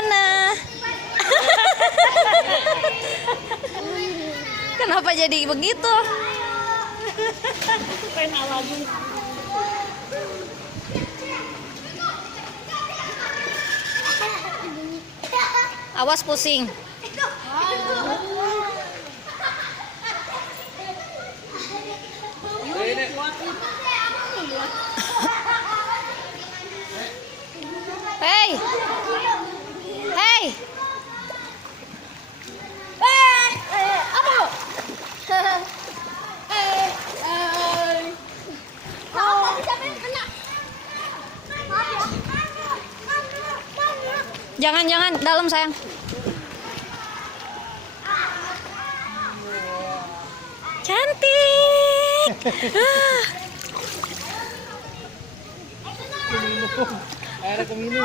mana? Kenapa jadi begitu? Pengen Aladin. Awas pusing. Hei, hei, apa? Jangan dalam sayang. Cantik. Air keminum.